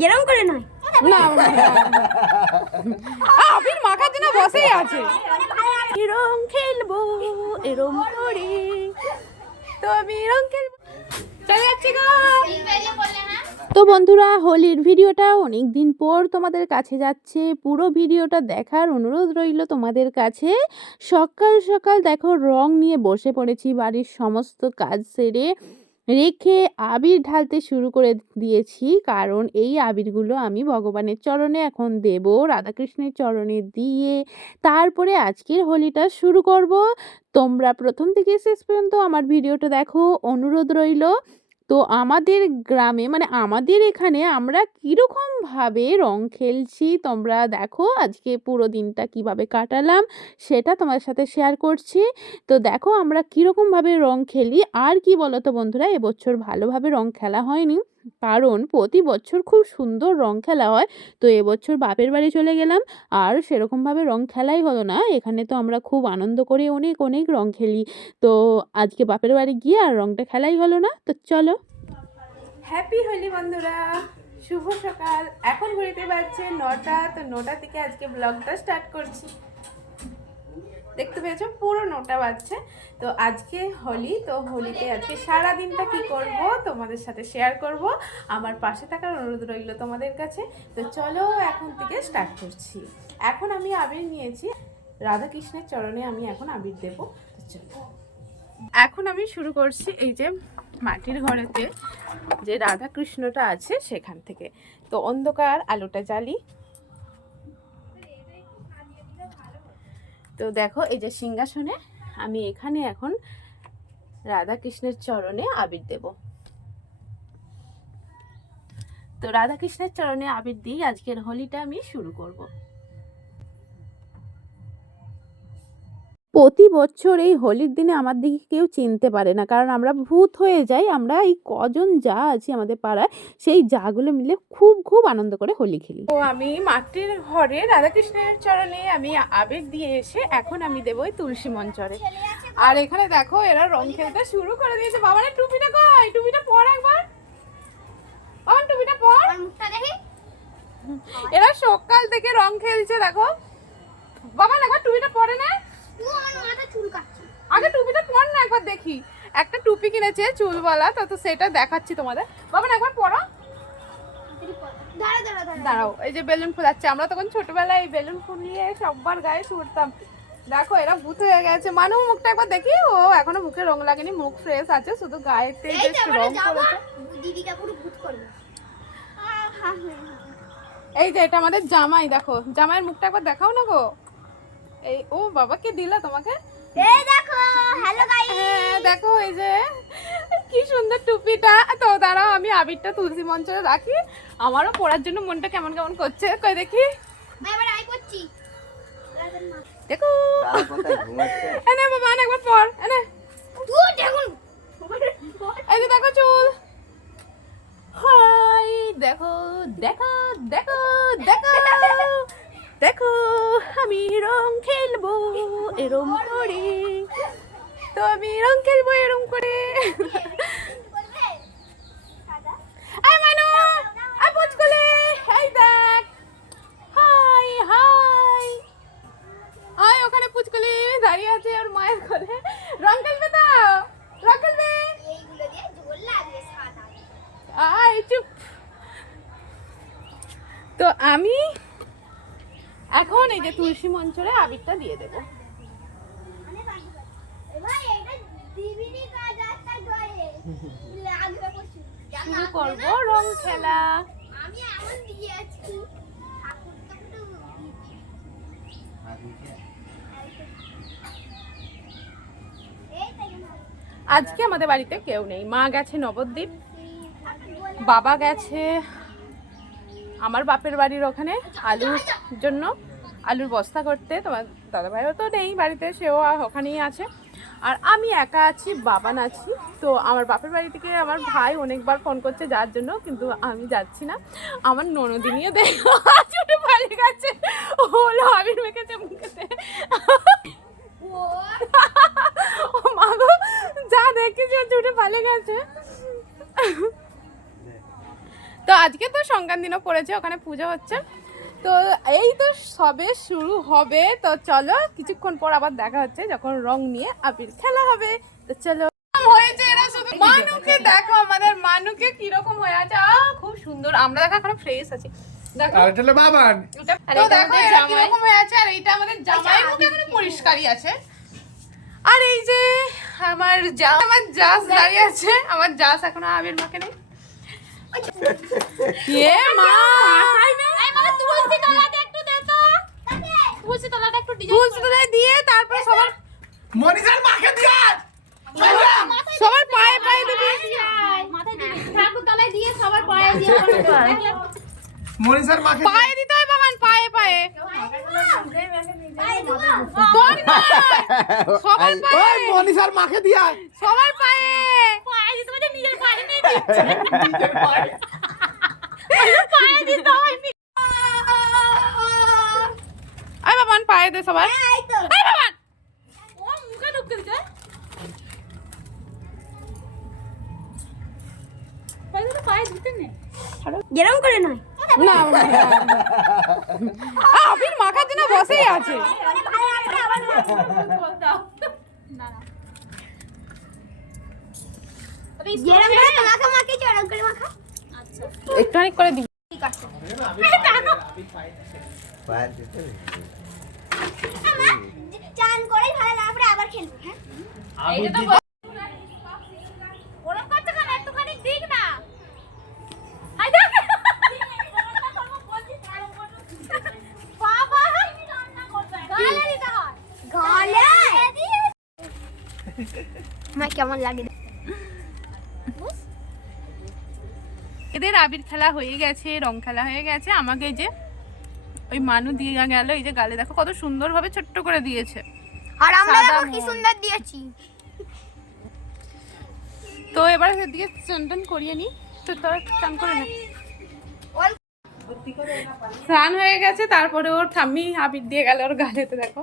যেরকম করে নয়। না আবির বসেই আছে। রং খেলব এরম করে। তো আমি রং খেলব। চলে যাচ্ছি গো। তো বন্ধুরা হোলির ভিডিওটা অনেক দিন পর তোমাদের কাছে যাচ্ছে। পুরো ভিডিওটা দেখার অনুরোধ রইল তোমাদের কাছে। সকাল সকাল দেখো রং নিয়ে বসে পড়েছি বাড়ির সমস্ত কাজ সেরে। রেখে আবির ঢালতে শুরু করে দিয়েছি। কারণ এই আবিরগুলো আমি ভগবানের চরণে এখন দেব, রাধাকৃষ্ণের চরণে দিয়ে তারপরে আজকের হোলিটা শুরু করব। তোমরা প্রথম থেকে শেষ পর্যন্ত আমার ভিডিওটা দেখো। অনুরোধ রইল তো আমাদের গ্রামে মানে আমাদের এখানে আমরা কীরকমভাবে রং খেলছি? তোমরা দেখো আজকে পুরো দিনটা কীভাবে কাটালাম, সেটা তোমাদের সাথে শেয়ার করছি। তো দেখো আমরা কীরকমভাবে রং খেলি, আর কি বলো তো বন্ধুরা, এবছর ভালোভাবে রং খেলা হয়নি। কারণ প্রতি বছর খুব সুন্দর রং খেলা হয়। তো এবছর বাপের বাড়ি চলে গেলাম। আর সেরকমভাবে রং খেলাই হলো না। এখানে তো আমরা খুব আনন্দ করে অনেক অনেক রং খেলি। তো আজকে বাপের বাড়ি গিয়ে আর রংটা খেলাই হলো না। তো চলো। হ্যাপি হোলি বন্ধুরা! শুভ সকাল। এখন ঘুরিতে পারছে নটা। তো নটা থেকে আজকে ব্লগটা স্টার্ট করছি। দেখতে পেয়েছ পুরো নটা বাজছে। তো আজকে হোলি, তো হোলিতে আজকে সারা দিনটা কি করব তোমাদের সাথে শেয়ার করব। আমার পাশে থাকার অনুরোধ রইল তোমাদের কাছে। তো চলো এখন থেকে স্টার্ট করছি। এখন আমি আবির নিয়েছি। রাধাকৃষ্ণের চরণে আমি এখন আবির দেব। এখন আমি শুরু করছি এই যে মাটির ঘরেতে যে রাধাকৃষ্ণটা আছে সেখান থেকে। তো অন্ধকার, আলোটা জ্বালি। তো দেখো, এই যে সিংহাসনে আমি এখানে এখন রাধা কৃষ্ণের চরণে আবির দেব। তো রাধা কৃষ্ণের চরণে আবির দিয়ে আজকের হোলিটা আমি শুরু করব। প্রতি বছর এই হোলির দিনে আমার দিকে কেউ চিনতে পারে না। কারণ আমরা ভূত হয়ে যাই, আমরা এই কজন যা আছি আমাদের পাড়ায়, সেই যাগুলো মিলে খুব খুব আনন্দ করে হোলি খেলি। তো আমি মাটির ঘরে রাধাকৃষ্ণের চরণে আমি আবেগ দিয়ে এসে এখন আমি দেবো ওই তুলসী মঞ্চরে। আর এখানে দেখো, এরা রং খেলতে শুরু করে দিয়েছে। বাবারে টুপিটা কই? টুপিটা পর একবার। বাবা, টুপিটা পর। আমার দেখি এরা সকাল থেকে রং খেলছে, দেখো। বাবা একবার টুপিটা পরে না? আগে টুপিটা পর না একবার দেখি। একটা টুপি কিনেছে চুলওয়ালা তো তো সেটা দেখাচ্ছি তোমাদের। বাবা একবার পরো। দাঁড়া দাঁড়া দাঁড়া দাঁড়াও এই যে বেলুন ফোলাচ্ছে। আমরা তখন ছোটবেলায় এই বেলুন ফুলিয়ে সববার গায়ে ছুটতাম দেখো এরা ভূত হয়ে গেছে। মানু মুখটা একবার দেখি। ও এখনও মুখে রং লাগেনি মুখ ফ্রেশ আছে শুধু গায়েতে রং করেছে। দিদিটা পুরো ভূত করবে। এই যে এটা আমাদের জামাই দেখো। জামাইয়ের মুখটা একবার দেখাও না গো। এই ও বাবা কে দিলা তোমাকে? এই দেখো হ্যালো গাইস হ্যাঁ দেখো এই যে কি সুন্দর টুপিটা। তো দাঁড়াও আমি আবিরটা তুলসী মঞ্চে রাখি। আমারও পড়ার জন্য মনটা কেমন কেমন করছে কই দেখি। এবার আই করছি। দেখো। বাবা একবার পর তুলসী মঞ্চরে আবিরটা দিয়ে দেবো। শুরু করব রং খেলা। আজকে আমাদের বাড়িতে কেউ নেই। মা গেছে নবদ্বীপ বাবা গেছে আমার বাপের বাড়ির ওখানে আলুর জন্য। আলুর বস্তা করতে, তোমার দাদাভাইও তো নেই বাড়িতে, সেও ওখানেই আছে। আর আমি একা আছি বাবান আছি তো আমার বাপের বাড়ি থেকে আমার ভাই অনেকবার ফোন করছে যার জন্য, কিন্তু আমি যাচ্ছি না। আমার ননদিনীও দেখো, ছোটো পালিয়ে গেছে ও আবির মেখেছে মুখেতে যা দেখেছি ও ছুটে পালিয়ে গেছে তো আজকে তো সংক্রান্তিনও পড়েছে, ওখানে পুজো হচ্ছে। তো এই তো সবে শুরু হবে। তো চলো কিছুক্ষণ পর আবার দেখা হচ্ছে যখন রং নিয়ে আবির খেলা হবে। তো চলো। হয়েছে এরা শুধু মানুকে দেখো আমাদের মানুকে কীরকম হয়ে আছে। আহ, খুব সুন্দর। আমরা দেখো এখন ফ্রেশ আছি। দেখো। আর বাবান। তো দেখো এরা কীরকম হয়ে আছে আর এইটা আমাদের জামাই মুখ এখনও পরিষ্কারই আছে। আর এই যে আমার যা আমার জাস দাঁড়িয়ে আছে। আমার জাস এখনও আবির মাকে নেই। এ মা! তুলসী তলাতে একটু দে তো। তুলসী তলাটা একটু তুলসী তলায় দিয়ে তারপর সবার মনিষার মাকে দিয়ে সবার পায়ে পায়ে দিবি মাথায় দিবি ঠাকুর তলায় দিয়ে সবার পায়ে দিয়ে মনিষার মাকে পায়ে দিতে হয় বাবান পায়ে পায়ে। মনিষার মাকে দিয়ে সবার পায়ে। মানে নিজের পায়ে নিয়ে দিচ্ছে পায়ে। দিতে হয় বাবান পায়ে দে তো। আয় বাবান ও মুখে ঢুকতে দিতে গেরম করে নয়। না আবির মাখার জন্য বসেই আছে। মাখি গরম করে দিবি। ঠিক আছে। চান করে ভালো তারপরে আবার খেলব হ্যাঁ? কেন একটুখানি দিক না। কেমন লাগে এদের আবির খেলা হয়ে গেছে রং খেলা হয়ে গেছে আমাকে যে ওই মানু দিয়ে গেল এই যে গালে দেখো কত সুন্দরভাবে ছোট্ট করে দিয়েছে আর আমরা দেখো কি সুন্দর দিয়েছি তো এবার সেদিকে চান টান করিয়ে নি তো তোর চান করে নে স্নান হয়ে গেছে তারপরে ওর ঠাম্মি আবির দিয়ে গেল ওর গালেতে দেখো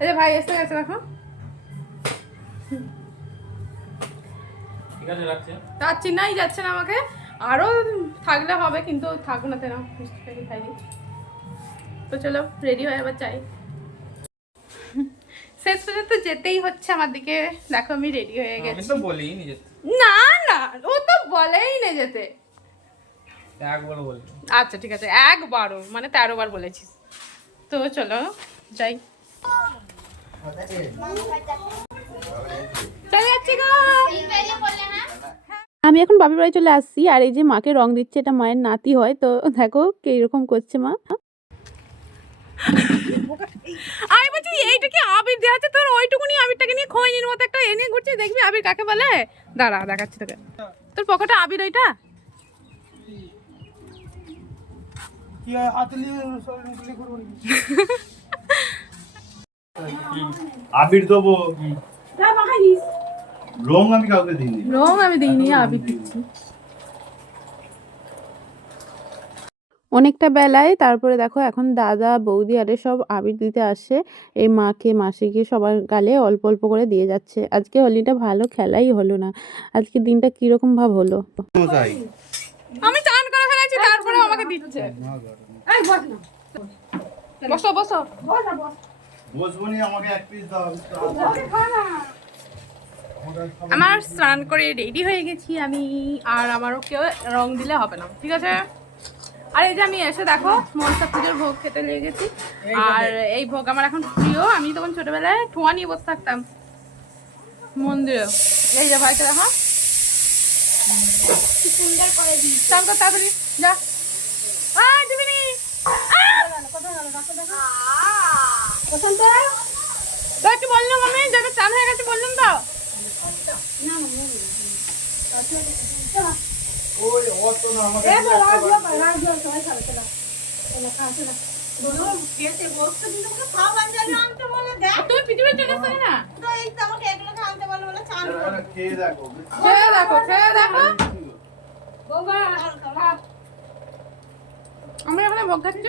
এই যে ভাই এসে গেছে দেখো। যাচ্ছি নাই যাচ্ছে না আমাকে। আরও থাকলে হবে কিন্তু থাকব না তেনা খাইনি তো চলো রেডি হয়ে আবার চাই শেষ পর্যন্ত যেতেই হচ্ছে আমার দিকে। দেখো আমি রেডি হয়ে গেছি। তো বলিই নি যেতে। না না ও তো বলেই না যেতে। একবার বলি আচ্ছা ঠিক আছে একবারও মানে তেরো বার বলেছিস। তো চলো যাই। চলে যাচ্ছি গো। আমি এখন বাপের বাড়ি চলে আসছি আর এই যে মাকে রং দিচ্ছে এটা মায়ের নাতি হয় তো দেখো কে এরকম করছে মা। আমি বলছি এইটা কি আবির? দেওয়া আছে তোর ওইটুকুনি আবিরটাকে নিয়ে খৈনির মতো একটা এনে ঘুরছে দেখবি আবির কাকে বলে? দাঁড়া দেখাচ্ছি তোকে। তোর পকেটে আবির ওইটা? আবির দেবো রং আমি কাউকে দিইনি। রং আমি দিইনি আবির দিচ্ছি। অনেকটা বেলায় তারপরে দেখো এখন দাদা বৌদি আরে সব আবির দিতে আসে। এই মাকে মাসিকে সবার গালে অল্প অল্প করে দিয়ে যাচ্ছে। আজকে হোলিটা ভালো খেলাই হলো না। আজকে দিনটা কীরকম ভাব হলো? আমি চান করে ফেলেছি তারপরে আমাকে দিচ্ছে। বসো বসো বসবো নি আমাকে এক পিস দাও আমার স্নান করে রেডি হয়ে গেছি আমি আর আমারও কেউ রং দিলে হবে না ঠিক আছে? আর এই যে আমি এসে দেখো মনসা পুজোর ভোগ খেতে লেগে গেছি। আর এই ভোগ আমার এখন প্রিয় আমি তখন ছোটবেলায় ঠোঁয়া নিয়ে বসে থাকতাম। মন্দিরে। এই যে ভাইকে দেখো। সুন্দর করে দিই স্নান তাড়াতাড়ি। যা। বসতে দিন তোমাকে খাবার জানি আনতে বলে দেখ। বসন্ত তো একটু বললাম আমি চান হয়ে গেছে বললাম আমি এখানে বক খাচ্ছি।